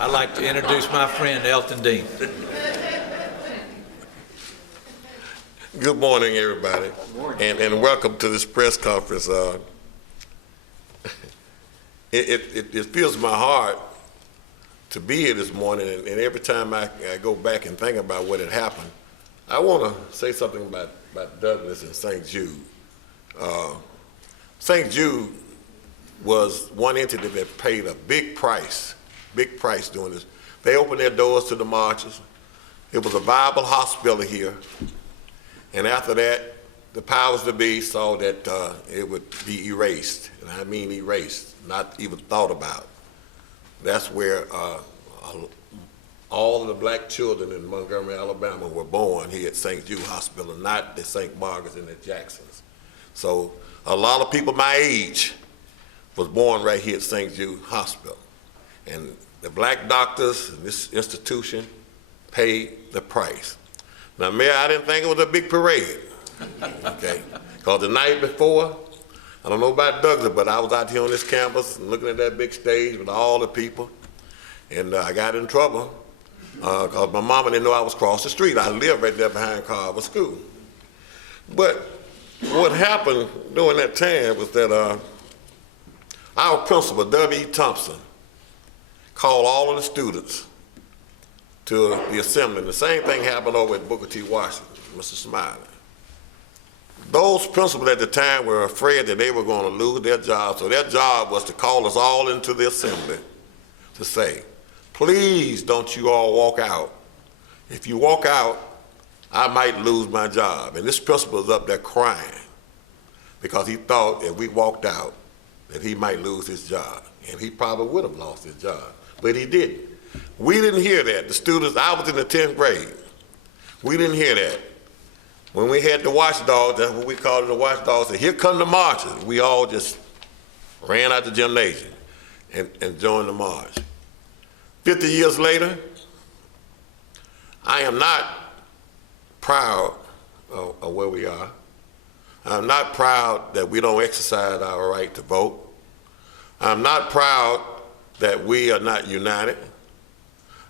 I'd like to introduce my friend Elton Dean. Good morning, everybody. Good morning. And welcome to this press conference. It fills my heart to be here this morning, and every time I go back and think about what had happened, I want to say something about Douglas and St. Jude. St. Jude was one entity that paid a big price doing this. They opened their doors to the marches. It was a viable hospital here. And after that, the powers that be saw that it would be erased. And I mean erased, not even thought about. That's where all of the black children in Montgomery, Alabama were born here at St. Jude Hospital, not the St. Margaret's and the Jacksons. So a lot of people my age was born right here at St. Jude Hospital. And the black doctors in this institution paid the price. Now, Mayor, I didn't think it was a big parade, okay? Because the night before, I don't know about Douglas, but I was out here on this campus and looking at that big stage with all the people, and I got in trouble because my mama didn't know I was across the street. I lived right there behind Carver School. But what happened during that time was that our principal, W.E. Thompson, called all of the students to the assembly. And the same thing happened over at Booker T. Washington, Mr. Smiley. Those principals at the time were afraid that they were going to lose their job, so their job was to call us all into the assembly to say, please don't you all walk out. If you walk out, I might lose my job. And this principal was up there crying because he thought if we walked out that he might lose his job. And he probably would have lost his job, but he didn't. We didn't hear that. The students, I was in the 10th grade. We didn't hear that. When we had the watchdogs, that's what we called it, the watchdogs, said, here come the marchers. We all just ran out the gymnasium and joined the march. 50 years later, I am not proud of where we are. I'm not proud that we don't exercise our right to vote. I'm not proud that we are not united.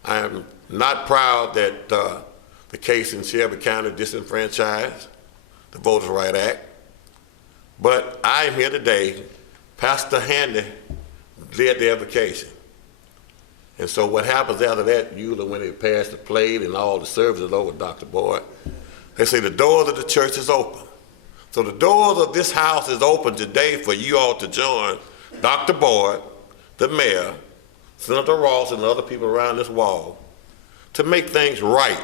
I am not proud that the case in Shelby County disenfranchised the Voters' Right Act. But I am here today. Pastor Handy led the invocation. And so what happens after that, usually when they pass the plate and all the services over, Dr. Boyd, they say the doors of the church is open. So the doors of this house is open today for you all to join Dr. Boyd, the mayor, Senator Ross, and other people around this wall to make things right,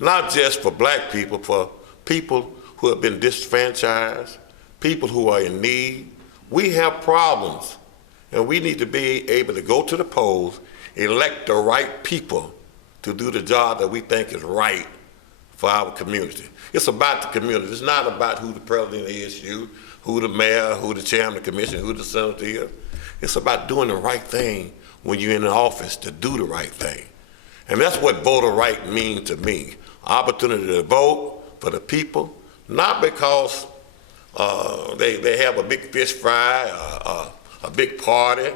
not just for black people, for people who have been disenfranchised, people who are in need. We have problems, and we need to be able to go to the polls, elect the right people to do the job that we think is right for our community. It's about the community. It's not about who the president is, who the mayor, who the chairman of the commission, who the senator is. It's about doing the right thing when you're in the office, to do the right thing. And that's what voter right means to me. Opportunity to vote for the people, not because they have a big fish fry, a big party.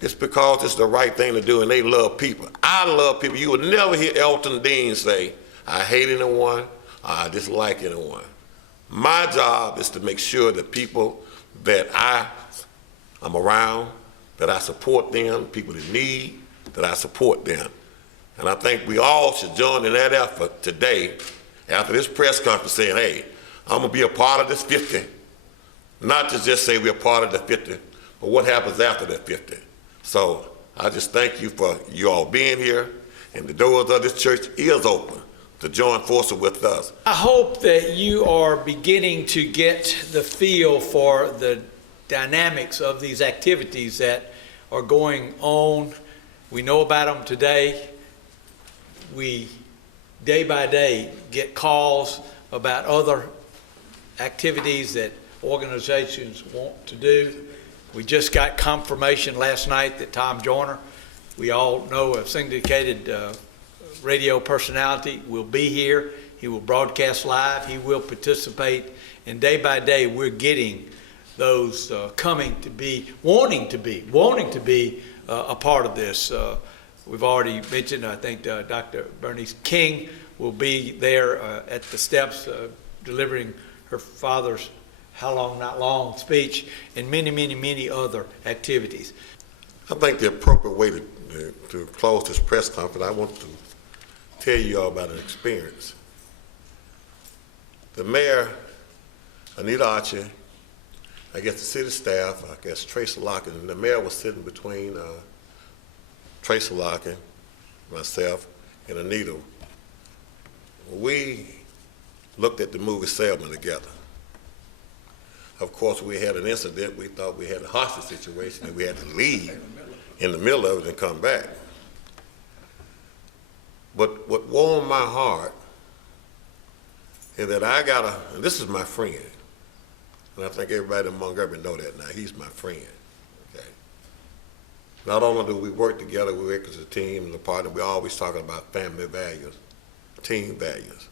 It's because it's the right thing to do, and they love people. I love people. You will never hear Elton Dean say, I hate anyone, I dislike anyone. My job is to make sure that people that I'm around, that I support them, people in need, that I support them. And I think we all should join in that effort today after this press conference saying, hey, I'm gonna be a part of this 50. Not to just say we're a part of the 50, but what happens after that 50. So I just thank you for you all being here, and the doors of this church is open to join forces with us. I hope that you are beginning to get the feel for the dynamics of these activities that are going on. We know about them today. We, day by day, get calls about other activities that organizations want to do. We just got confirmation last night that Tom Joyner, we all know a syndicated radio personality, will be here. He will broadcast live. He will participate. And day by day, we're getting those coming to be, wanting to be a part of this. We've already mentioned, I think Dr. Bernice King will be there at the steps delivering her father's "How Long Not Long" speech, and many, many, many other activities. I think the appropriate way to close this press conference, I want to tell you all about an experience. The mayor, Anita Archie, I guess the city staff, I guess Tracy Locken, and the mayor was sitting between Tracy Locken, myself, and Anita. We looked at the movie Selma together. Of course, we had an incident. We thought we had a hostage situation and we had to leave in the middle of it and come back. But what warmed my heart is that and this is my friend, and I think everybody in Montgomery know that now. He's my friend, okay? Not only do we work together, we work as a team and a partner, we're always talking about family values, team values.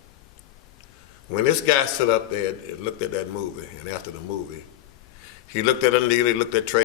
When this guy stood up there and looked at that movie, and after the movie, he looked at Anita, he looked at Trey,